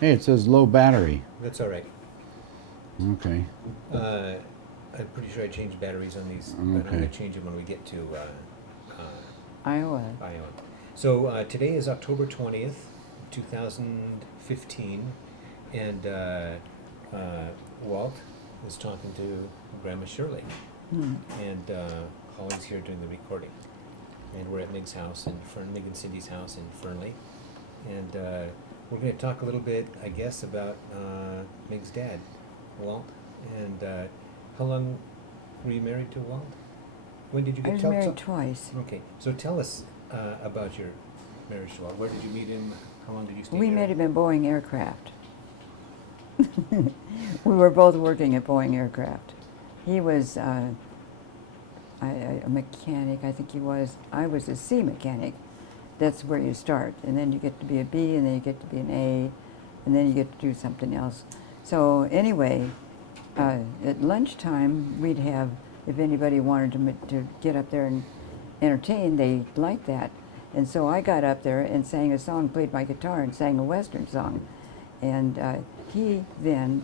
Hey, it says low battery. That's all right. Okay. I'm pretty sure I changed batteries on these, but I'm going Okay. to change them when we get to Iowa. Ion. So today is October 20th, 2015, and Walt is talking to Grandma Shirley, Hmm. and Holly's here doing the recording. And we're at Mig's house in Mig and Cindy's house in Fernley, and we're going to talk a little bit, I guess, about Mig's dad, Walt. And how long were you married to Walt? When did you I get was tell? married twice. Okay, so tell us about your marriage to Walt. Where did you meet him? How long did you stay We there? met him in Boeing Aircraft. We were both working at Boeing Aircraft. He was a mechanic, I think he was. I was a C mechanic. That's where you start. And then you get to be a B, and then you get to be an A, and then you get to do something else. So anyway, at lunchtime, we'd have, if anybody wanted to get up there and entertain, they liked that. And so I got up there and sang a song, played my guitar, and sang a Western song. And he then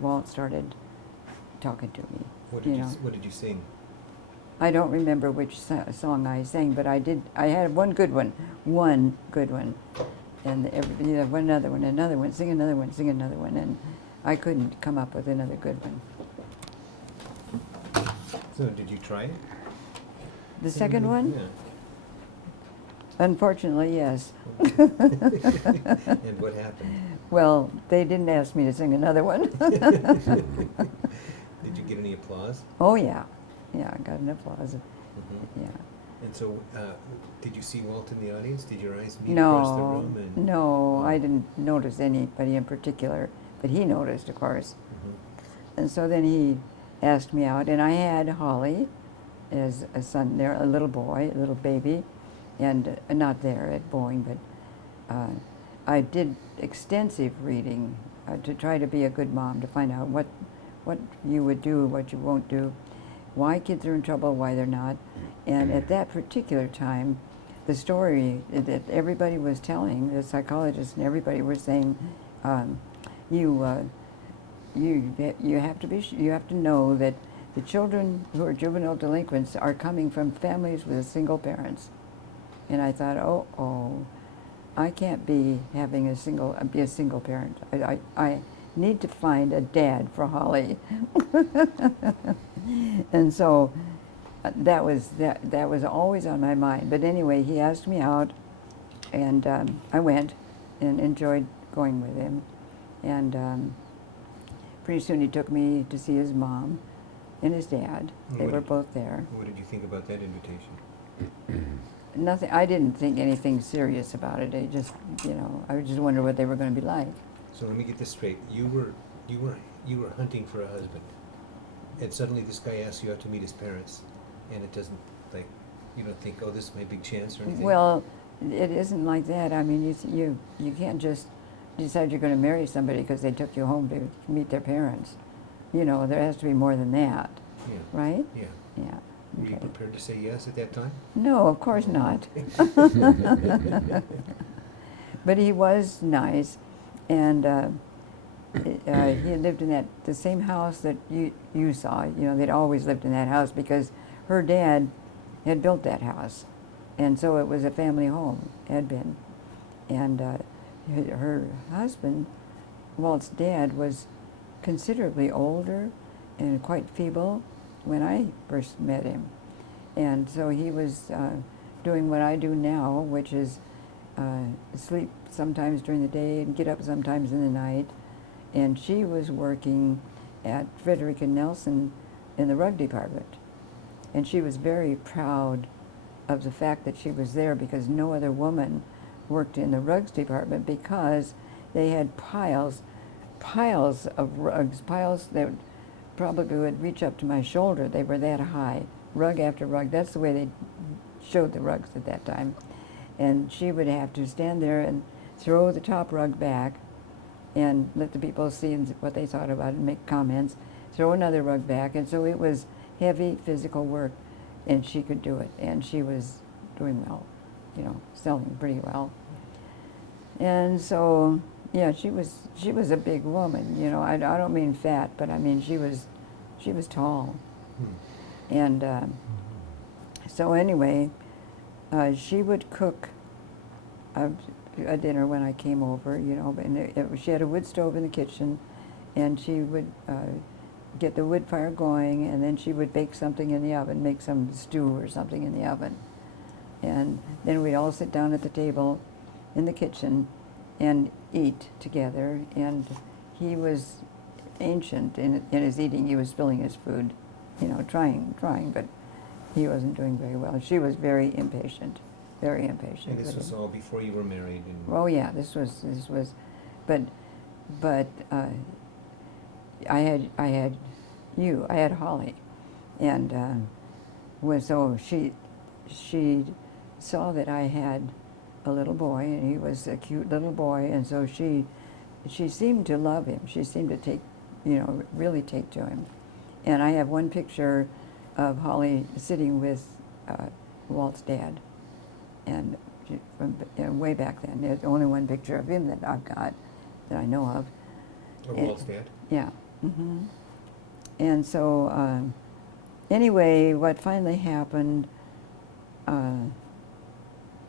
Walt started talking to me. What did you sing? I don't remember which song I sang, but I did. I had one good one, and everybody had another one, sing another one, sing another one, and I couldn't come up with another good one. So did you try it? The second one, Yeah. unfortunately, yes. And what happened? Well, they didn't ask me to sing another one. Did you get any applause? Oh yeah, I got an applause. Mm-hmm. Yeah. And so, did you see Walt in the audience? Did your eyes meet across the room? And, No, I didn't notice anybody in particular, but he noticed, of course. Mm-hmm. And so then he asked me out, and I had Holly as a son there, a little boy, a little baby, and not there at Boeing, but I did extensive reading to try to be a good mom, to find out what you would do, what you won't do, why kids are in trouble, why they're not. And at that particular time, the story that everybody was telling, the psychologists and everybody were saying, you have to know that the children who are juvenile delinquents are coming from families with single parents. And I thought, oh, I can't be a single parent. I need to find a dad for Holly. And so that was always on my mind. But anyway, he asked me out, and I went and enjoyed going with him. And pretty soon he took me to see his mom and his dad. They were both there. What did you think about that invitation? Nothing. I didn't think anything serious about it. I just wondered what they were going to be like. So let me get this straight. You were hunting for a husband, and suddenly this guy asks you out to meet his parents, and it doesn't, like, you don't think, oh, this is my big chance or anything? Well, it isn't like that. I mean, you can't just decide you're going to marry somebody because they took you home to meet their parents. You know, there has to be more than that, Yeah. right? Yeah. Yeah. Were you Okay. prepared to say yes at that time? No, of course not. But he was nice, and he had lived in the same house that you saw. You know, they'd always lived in that house because her dad had built that house, and so it was a family home, had been. And her husband, Walt's dad, was considerably older and quite feeble when I first met him. And so he was doing what I do now, which is sleep sometimes during the day and get up sometimes in the night. And she was working at Frederick and Nelson in the rug department. And she was very proud of the fact that she was there because no other woman worked in the rugs department because they had piles of rugs, piles that probably would reach up to my shoulder. They were that high, rug after rug. That's the way they showed the rugs at that time. And she would have to stand there and throw the top rug back and let the people see what they thought about it and make comments, throw another rug back. And so it was heavy physical work, and she could do it. And she was doing well, selling pretty well. And so Yeah, she was a big woman. You know, I don't mean fat, but I mean she was tall. Hmm. And so anyway, she would cook a dinner when I came over. You know, and she had a wood stove in the kitchen, and she would get the wood fire going, and then she would bake something in the oven, make some stew or something in the oven. And then we'd all sit down at the table in the kitchen and eat together. And he was ancient in his eating. He was spilling his food, you know, trying, but he wasn't doing very well. She was very impatient, very impatient. And this was all before you were married? And Oh yeah, this was, but I had Holly, and so she saw that I had a little boy, and he was a cute little boy, and so she seemed to love him. She seemed to take, you know, really take to him. And I have one picture of Holly sitting with Walt's dad, and from way back then. There's only one picture of him that I've got that I know of. Walt's dad? Yeah. Mm-hmm. And so anyway, what finally happened,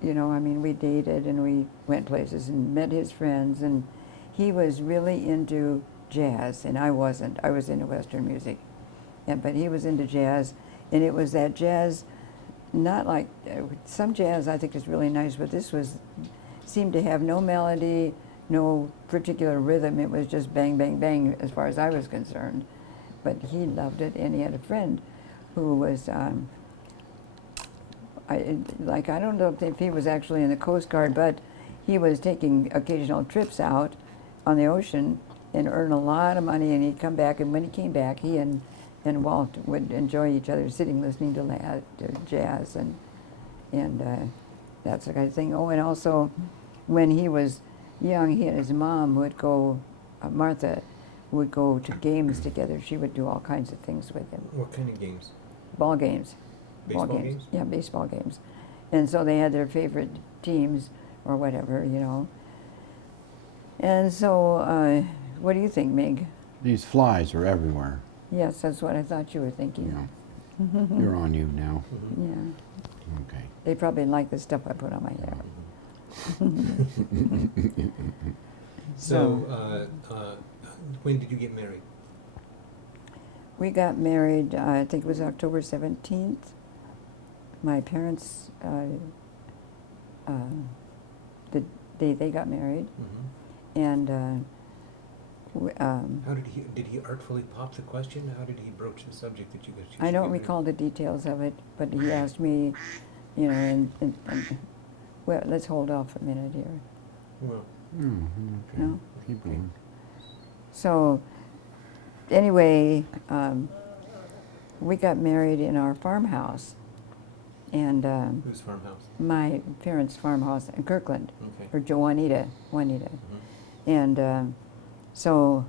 you know, I mean, we dated and we went places and met his friends, and he was really into jazz, and I wasn't. I was into Western music, but he was into jazz, and it was that jazz, not like some jazz I think is really nice, but this seemed to have no melody, no particular rhythm. It was just bang, bang, bang as far as I was concerned. But he loved it, and he had a friend who was, I don't know if he was actually in the Coast Guard, but he was taking occasional trips out on the ocean and earn a lot of money, and he'd come back, and when he came back, he and Walt would enjoy each other sitting listening to jazz, and that's the kind of thing. Oh, and also, when he was young, he and his mom would go, Martha, would go to games together. She would do all kinds of things with him. What kind of games? Ball games. Baseball games? Yeah, baseball games. And so they had their favorite teams or whatever, you know. And so, what do you think, Mig? These flies are everywhere. Yes, that's what I thought you were thinking. Yeah. They're on you now. Mm-hmm. Yeah. Okay. They probably like the stuff I put on my hair. So, when did you get married? We got married, I think it was October 17th. My parents, they got married, Mm-hmm. and How did he artfully pop the question? How did he broach the subject that you guys? I don't recall the details of it, but he asked me, you know, and well, let's hold off a minute here. Well, Okay. No? Keep going. So, anyway, we got married in our farmhouse, and whose farmhouse? my parents' farmhouse in Kirkland, Okay. or Juanita. Mm-hmm. And so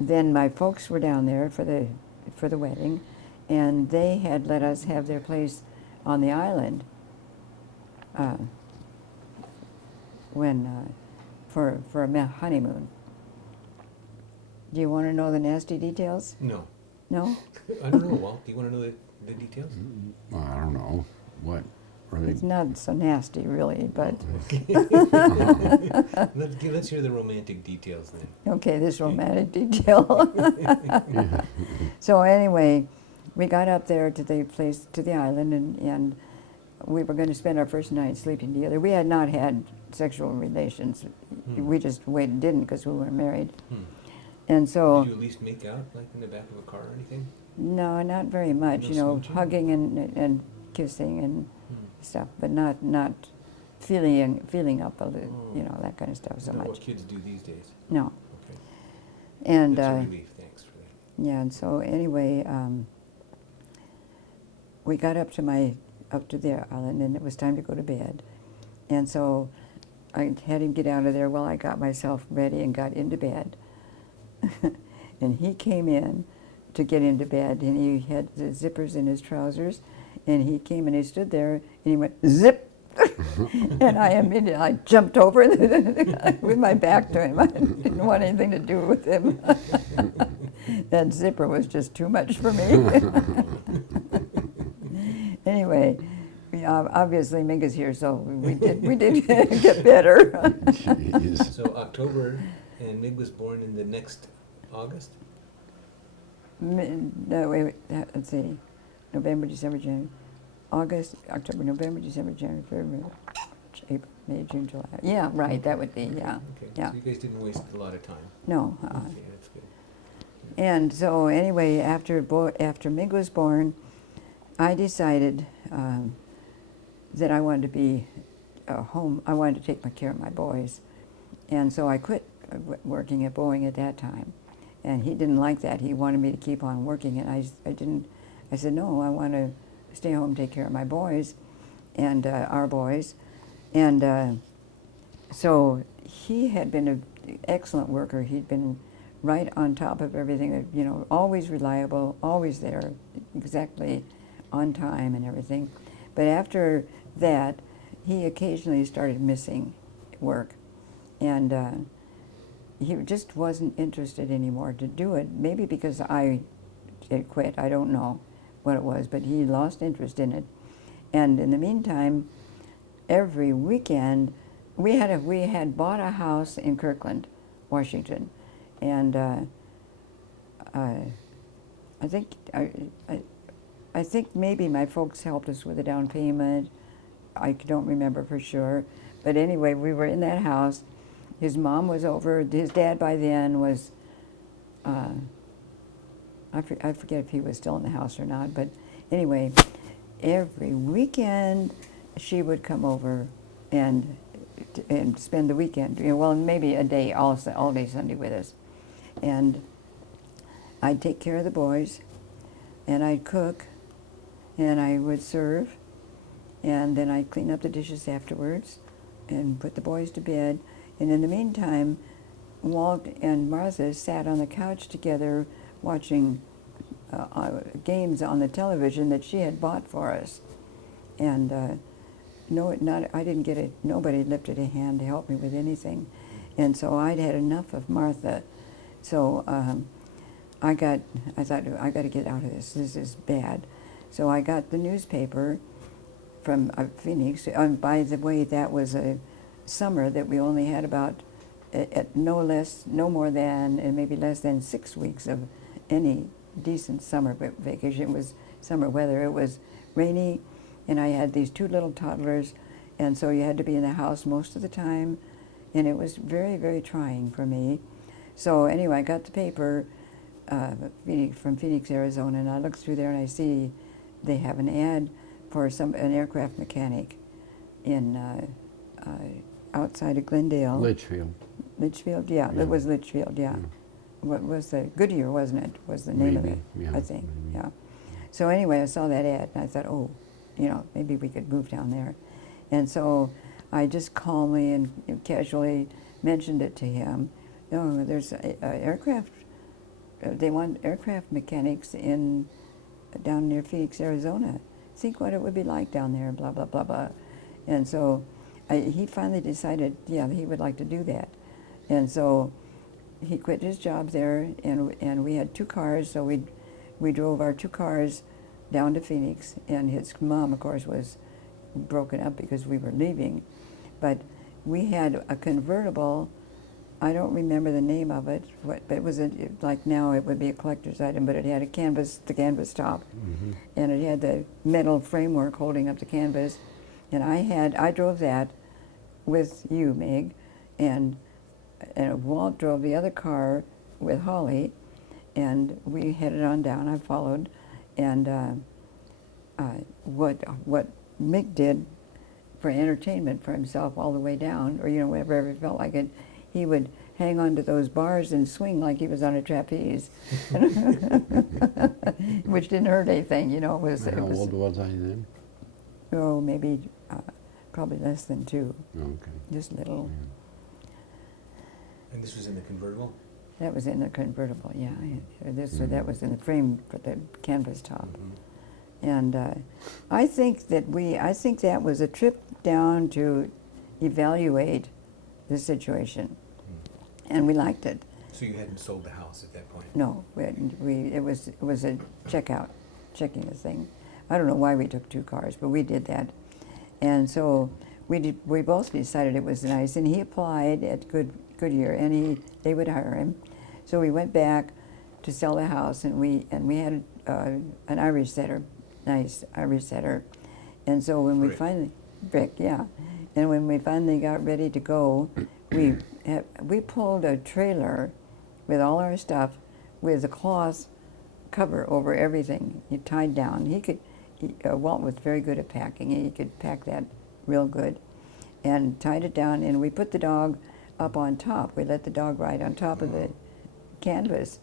then my folks were down there for the wedding, and they had let us have their place on the island for a honeymoon. Do you want to know the nasty details? No. No? I don't know, Walt. Do you want to know the details? Well, I don't know. What are they? It's not so nasty, really, but Let's hear the romantic details then. okay, this romantic detail. Yeah. So anyway, we got up there to the island, and we were going to spend our first night sleeping together. We had not had sexual relations. We just didn't because we weren't married. And so, Did you at least make out, like in the back of a car or anything? no, not very much. No You know, smooching? hugging and kissing and stuff, but not feeling up a little, you know, that kind of stuff so Not much. what kids do these days. No. Okay. And That's a relief. Thanks for that. yeah, and so anyway, we got up to the island, and it was time to go to bed. And so I had him get out of there while I got myself ready and got into bed. And he came in to get into bed, and he had the zippers in his trousers, and he came and he stood there, and he went, zip! And I immediately jumped over with my back to him. I didn't want anything to do with him. That zipper was just too much for me. Anyway, obviously Mig is here, so we did get better. Jeez. So October, and Mig was born in the next August? No, wait, let's see. November, December, January, August, October, November, December, January, February, March, April, May, June, July. Yeah, right, that would be, yeah. Okay, Yeah. so you guys didn't waste a lot of time. No. Okay, that's good. And so anyway, after Mig was born, I decided that I wanted to be home. I wanted to take care of my boys. And so I quit working at Boeing at that time. And he didn't like that. He wanted me to keep on working. And I didn't. I said, no, I want to stay home and take care of my boys and our boys. And so he had been an excellent worker. He'd been right on top of everything, you know, always reliable, always there, exactly on time and everything. But after that, he occasionally started missing work. And he just wasn't interested anymore to do it, maybe because I had quit, I don't know what it was, but he lost interest in it. And in the meantime, every weekend, we had bought a house in Kirkland, Washington, and I think maybe my folks helped us with a down payment. I don't remember for sure, but anyway, we were in that house. His mom was over. His dad by then was, I forget if he was still in the house or not, but anyway, every weekend she would come over and spend the weekend, you know, well, maybe a day, all day Sunday with us. And I'd take care of the boys, and I'd cook, and I would serve, and then I'd clean up the dishes afterwards and put the boys to bed. And in the meantime, Walt and Martha sat on the couch together watching games on the television that she had bought for us. And I didn't get it. Nobody lifted a hand to help me with anything. And so I'd had enough of Martha. So I thought, I got to get out of this. This is bad. So I got the newspaper from Phoenix. By the way, that was a summer that we only had about no more than, and maybe less than 6 weeks of any decent summer vacation. It was summer weather. It was rainy, and I had these 2 little toddlers, and so you had to be in the house most of the time, and it was very, very trying for me. So anyway, I got the paper from Phoenix, Arizona, and I looked through there and I see they have an ad for an aircraft mechanic in outside of Glendale. Litchfield, yeah, it was Litchfield, yeah. What was the Goodyear, wasn't it? Was the name of it? Yeah, I think, maybe. yeah. So anyway, I saw that ad and I thought, oh, you know, maybe we could move down there. And so I just calmly and casually mentioned it to him. No, there's aircraft. They want aircraft mechanics down near Phoenix, Arizona. Think what it would be like down there. Blah blah blah blah. And so he finally decided, yeah, he would like to do that. And so he quit his job there, and we had 2 cars. So we drove our 2 cars down to Phoenix, and his mom, of course, was broken up because we were leaving. But we had a convertible. I don't remember the name of it, but it was like now it would be a collector's item, but it had the canvas top, and it had the metal framework holding up the canvas. And I drove that with you, Mig, and Walt drove the other car with Holly, and we headed on down. I followed, and what Mig did for entertainment for himself all the way down, or wherever he felt like it, he would hang on to those bars and swing like he was on a trapeze, which didn't hurt anything, How old was I then? Oh, maybe probably less than 2. Okay. Just little. Yeah. And this was in the convertible? That was in the convertible, yeah. That was in the frame for the canvas top. And I think that was a trip down to evaluate the situation, and we liked it. So you hadn't sold the house at that point? No, it was a checking the thing. I don't know why we took 2 cars, but we did that. And so we both decided it was nice, and he applied at Goodyear, and they would hire him. So we went back to sell the house, and we had an Irish setter, nice Irish setter. And so when we finally and when we finally got ready to go, we pulled a trailer with all our stuff with a cloth cover over everything. He tied down. Walt was very good at packing. He could pack that real good, and tied it down. And we put the dog up on top. We let the dog ride on top of the canvas,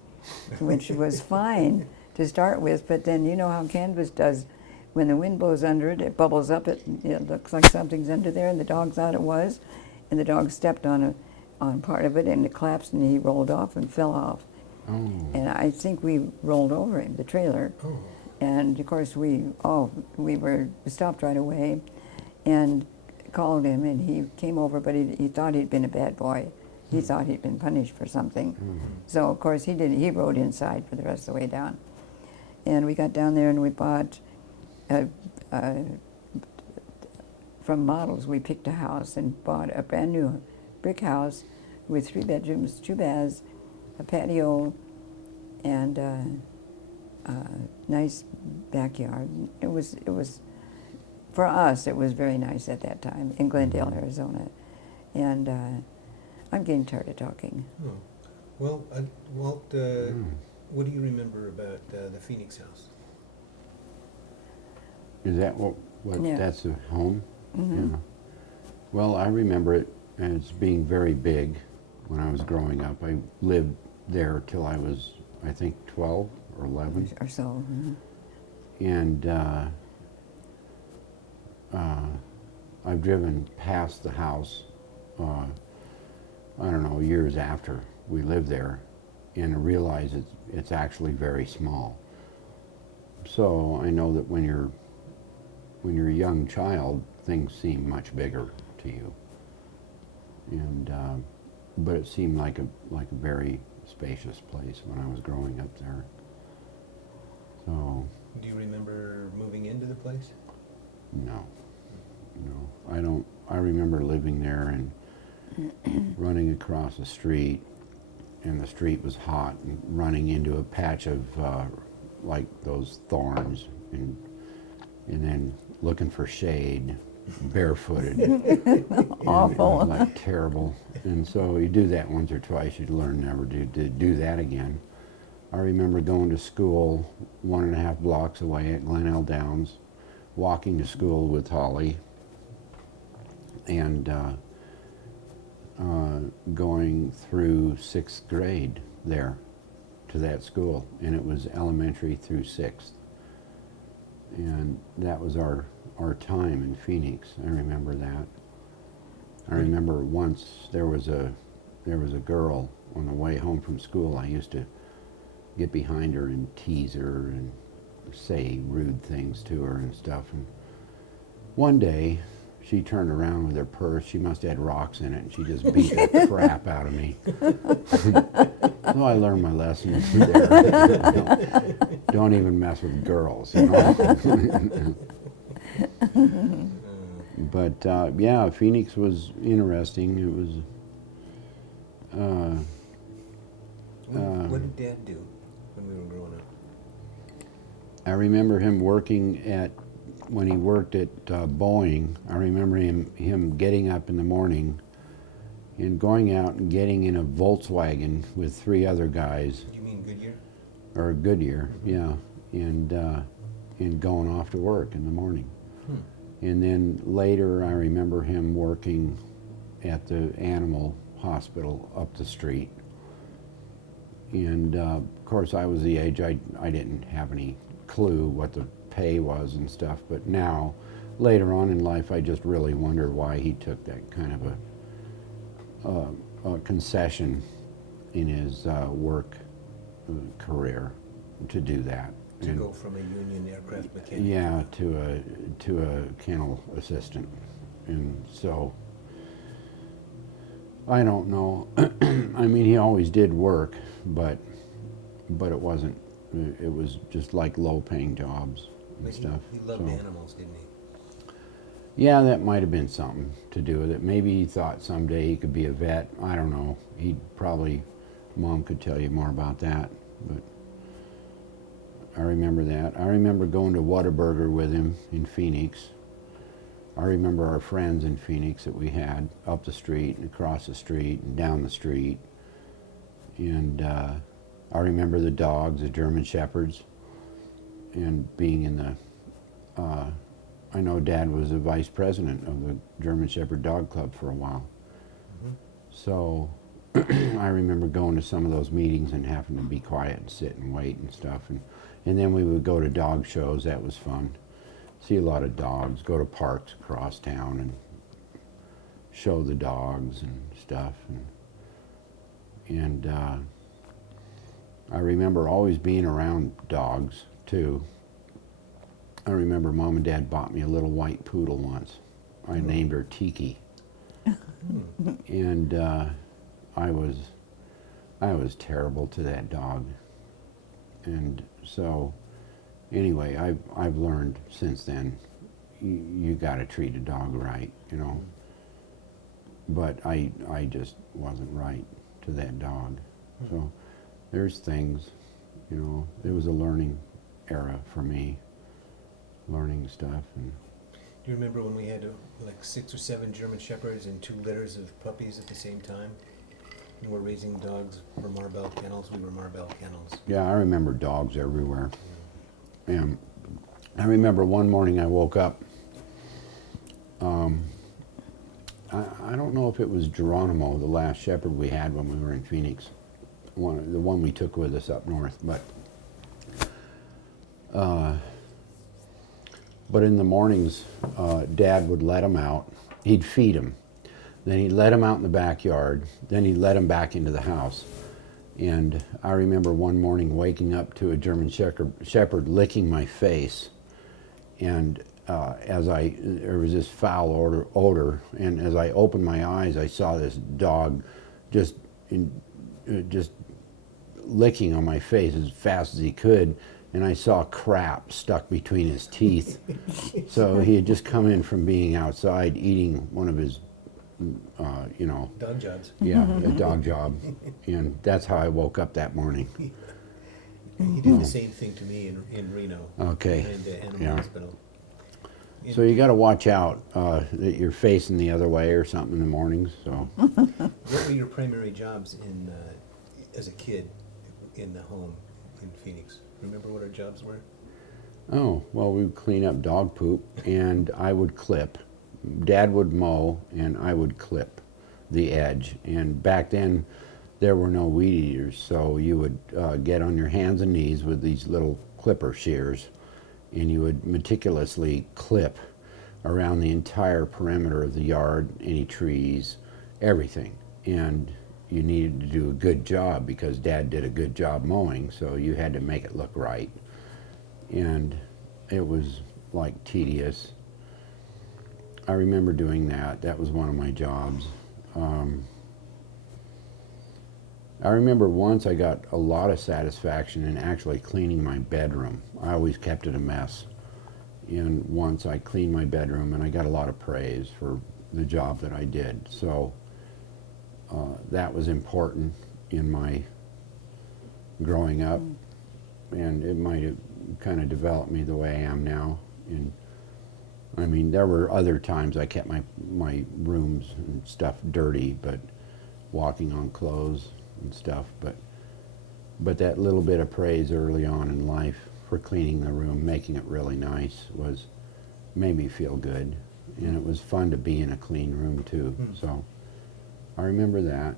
which was fine to start with. But then you know how canvas does. When the wind blows under it, it bubbles up. It looks like something's under there, and the dog thought it was, and the dog stepped on part of it, and it collapsed, and he rolled off and fell off. Oh. And I think we rolled over him, the trailer. Oh. And of course we stopped right away, and called him, and he came over, but he thought he'd been a bad boy. He thought he'd been punished for something. So of course he rode inside for the rest of the way down. And we got down there, and we bought. From models, we picked a house and bought a brand new brick house with 3 bedrooms, 2 baths, a patio, and a nice backyard. It was for us. It was very nice at that time in Glendale, Arizona. And I'm getting tired of talking. Oh. Well, Walt, what do you remember about the Phoenix house? Is that what Yeah. that's a home? Mm-hmm. Yeah. Well, I remember it as being very big when I was growing up. I lived there till I was, I think, 12 or 11. Or so. Mhm. And I've driven past the house, I don't know, years after we lived there, and realized it's actually very small. So I know that when you're a young child, things seem much bigger to you. And but it seemed like a very spacious place when I was growing up there. So Do you remember moving into the place? no, I don't. I remember living there and running across the street, and the street was hot, and running into a patch of like those thorns, and then looking for shade, barefooted. Awful. And, like terrible. And so you do that once or twice, you'd learn never to do that again. I remember going to school 1.5 blocks away at Glen L. Downs, walking to school with Holly, and going through 6th grade there to that school, and it was elementary through 6th. And that was our time in Phoenix. I remember that. I remember once there was a girl on the way home from school. I used to get behind her and tease her and say rude things to her and stuff. And one day she turned around with her purse. She must have had rocks in it, and she just beat the crap out of me. So I learned my lesson there. Don't even mess with girls, you know. But yeah, Phoenix was interesting. It was. What did Dad do when we were growing up? I remember him when he worked at Boeing. I remember him getting up in the morning and going out and getting in a Volkswagen with 3 other guys. You mean Goodyear? Or Goodyear, yeah, and going off to work in the morning. And then later I remember him working at the animal hospital up the street. And of course I was the age I didn't have any clue what the pay was and stuff, but now later on in life I just really wonder why he took that kind of a concession in his work career to do that. To And- go from a union aircraft mechanic. Yeah, to a kennel assistant, and so I don't know. I mean, he always did work, but it wasn't. It was just like low-paying jobs and But stuff. he loved so. animals, didn't he? Yeah, that might have been something to do with it. Maybe he thought someday he could be a vet. I don't know. He'd probably, Mom could tell you more about that, but I remember that. I remember going to Whataburger with him in Phoenix. I remember our friends in Phoenix that we had up the street and across the street and down the street. And I remember the dogs, the German Shepherds, and being in the, I know Dad was the vice president of the German Shepherd Dog Club for a while. Mhm. So I remember going to some of those meetings and having to be quiet and sit and wait and stuff. And then we would go to dog shows. That was fun. See a lot of dogs, go to parks across town and show the dogs and stuff. And I remember always being around dogs too. I remember Mom and Dad bought me a little white poodle once. I named her Tiki. And I was terrible to that dog. And so anyway, I've learned since then, you got to treat a dog right, you know. But I just wasn't right to that dog. So there's things, you know, it was a learning era for me, learning stuff. And Do you remember when we had like 6 or 7 German Shepherds and 2 litters of puppies at the same time? And we're raising dogs for Marbell Kennels. We were Marbell Kennels. yeah, I remember dogs everywhere. And I remember one morning I woke up, I don't know if it was Geronimo, the last shepherd we had when we were in Phoenix, the one we took with us up north, but in the mornings, Dad would let him out. He'd feed him. Then he'd let him out in the backyard. Then he'd let him back into the house. And I remember one morning waking up to a German Shepherd licking my face. And there was this foul odor, and as I opened my eyes, I saw this dog just licking on my face as fast as he could, and I saw crap stuck between his teeth. So he had just come in from being outside eating one of his, you know, Dog jobs. yeah, a dog job, and that's how I woke up that morning. He did the same thing to me in Reno. Okay. In the animal Yeah. hospital. So you got to watch out that you're facing the other way or something in the mornings. So What were your primary jobs as a kid in the home in Phoenix? Remember what our jobs were? oh well, we would clean up dog poop, and I would clip. Dad would mow, and I would clip the edge. And back then, there were no weed eaters, so you would get on your hands and knees with these little clipper shears, and you would meticulously clip around the entire perimeter of the yard, any trees, everything. And you needed to do a good job because Dad did a good job mowing, so you had to make it look right. And it was like tedious. I remember doing that. That was one of my jobs. I remember once I got a lot of satisfaction in actually cleaning my bedroom. I always kept it a mess. And once I cleaned my bedroom, and I got a lot of praise for the job that I did. So that was important in my growing up. And it might have kind of developed me the way I am now. And I mean, there were other times I kept my rooms and stuff dirty, but walking on clothes and stuff, but that little bit of praise early on in life for cleaning the room, making it really nice, made me feel good, and it was fun to be in a clean room too. So I remember that.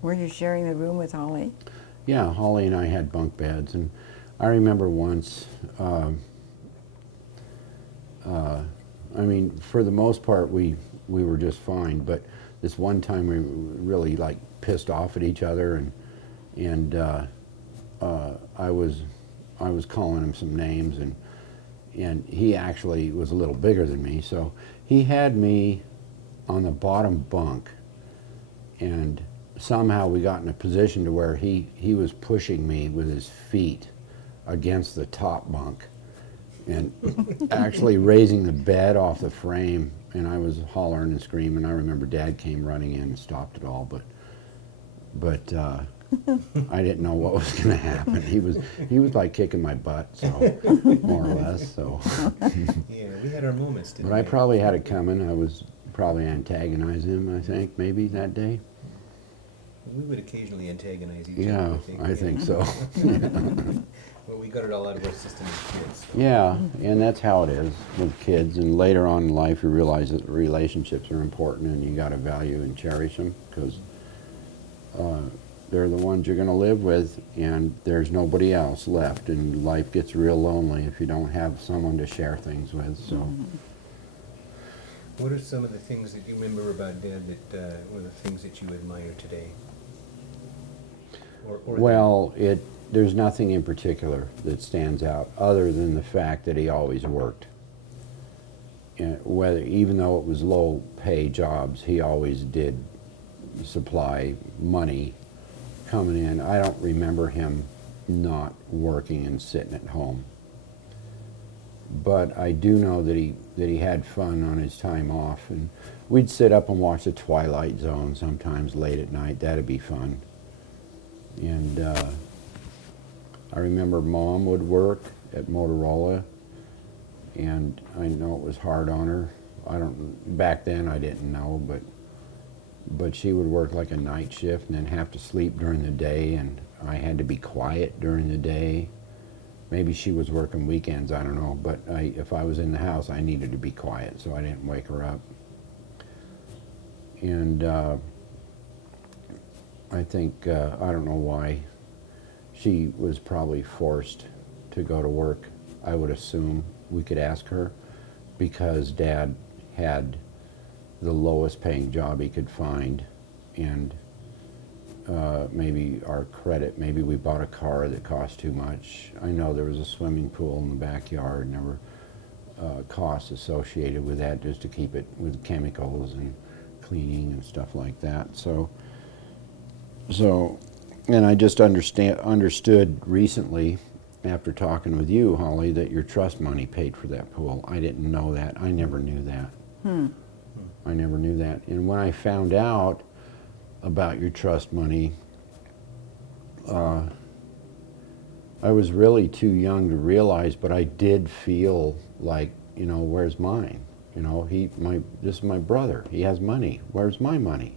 Were you sharing the room with Holly? Yeah, Holly and I had bunk beds, and I remember once, I mean, for the most part, we were just fine, but this one time we really like pissed off at each other, and I was I was calling him some names, and he actually was a little bigger than me, so he had me on the bottom bunk, and somehow we got in a position to where he was pushing me with his feet against the top bunk and actually raising the bed off the frame, and I was hollering and screaming. I remember Dad came running in and stopped it all, but I didn't know what was going to happen. He was like kicking my butt, so more or less. So. Yeah, we had our moments, didn't But we? I probably had it coming. I was probably antagonizing him, I think, maybe that day. We would occasionally antagonize each Yeah, other, I think so. Well, we got it all out of our system as kids. Yeah, and that's how it is with kids. And later on in life, you realize that relationships are important, and you got to value and cherish them, because they're the ones you're going to live with, and there's nobody else left. And life gets real lonely if you don't have someone to share things with. So. What are some of the things that you remember about Dad that were the things that you admire today? Or Well, there's nothing in particular that stands out other than the fact that he always worked. And even though it was low pay jobs, he always did supply money coming in. I don't remember him not working and sitting at home. But I do know that he had fun on his time off, and we'd sit up and watch the Twilight Zone sometimes late at night. That'd be fun. And I remember Mom would work at Motorola, and I know it was hard on her. Back then I didn't know, but she would work like a night shift and then have to sleep during the day, and I had to be quiet during the day. Maybe she was working weekends, I don't know, but if I was in the house, I needed to be quiet, so I didn't wake her up. And I think, I don't know why, she was probably forced to go to work, I would assume. We could ask her, because Dad had the lowest paying job he could find, and maybe our credit, maybe we bought a car that cost too much. I know there was a swimming pool in the backyard, and there were costs associated with that just to keep it with chemicals and cleaning and stuff like that. So, and I just understood recently, after talking with you, Holly, that your trust money paid for that pool. I didn't know that. I never knew that. I never knew that. And when I found out about your trust money, I was really too young to realize, but I did feel like, where's mine? This is my brother. He has money. Where's my money?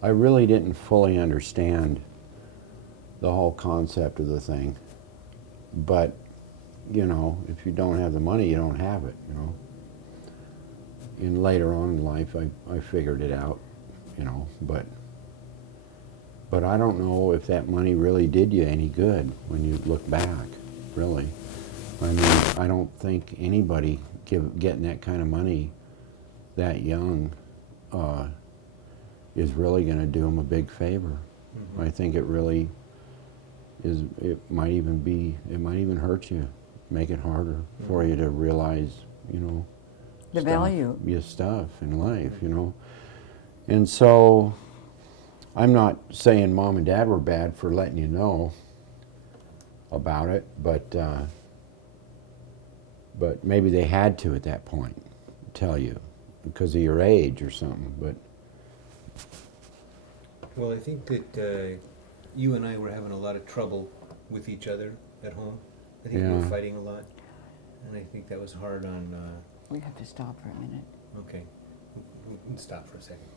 I really didn't fully understand the whole concept of the thing. But, if you don't have the money, you don't have it, And later on in life, I figured it out, but I don't know if that money really did you any good when you look back, really. I mean, I don't think anybody getting that kind of money that young is really going to do them a big favor. Mm-hmm. I think it really is. It might even hurt you, make it harder for you to realize, the value. Your stuff in life, And so, I'm not saying Mom and Dad were bad for letting you know about it, but maybe they had to at that point tell you because of your age or something. But well, I think that you and I were having a lot of trouble with each other at home. I think we were fighting a lot, and I think that was hard on. We have to stop for a minute. Okay, we can stop for a second.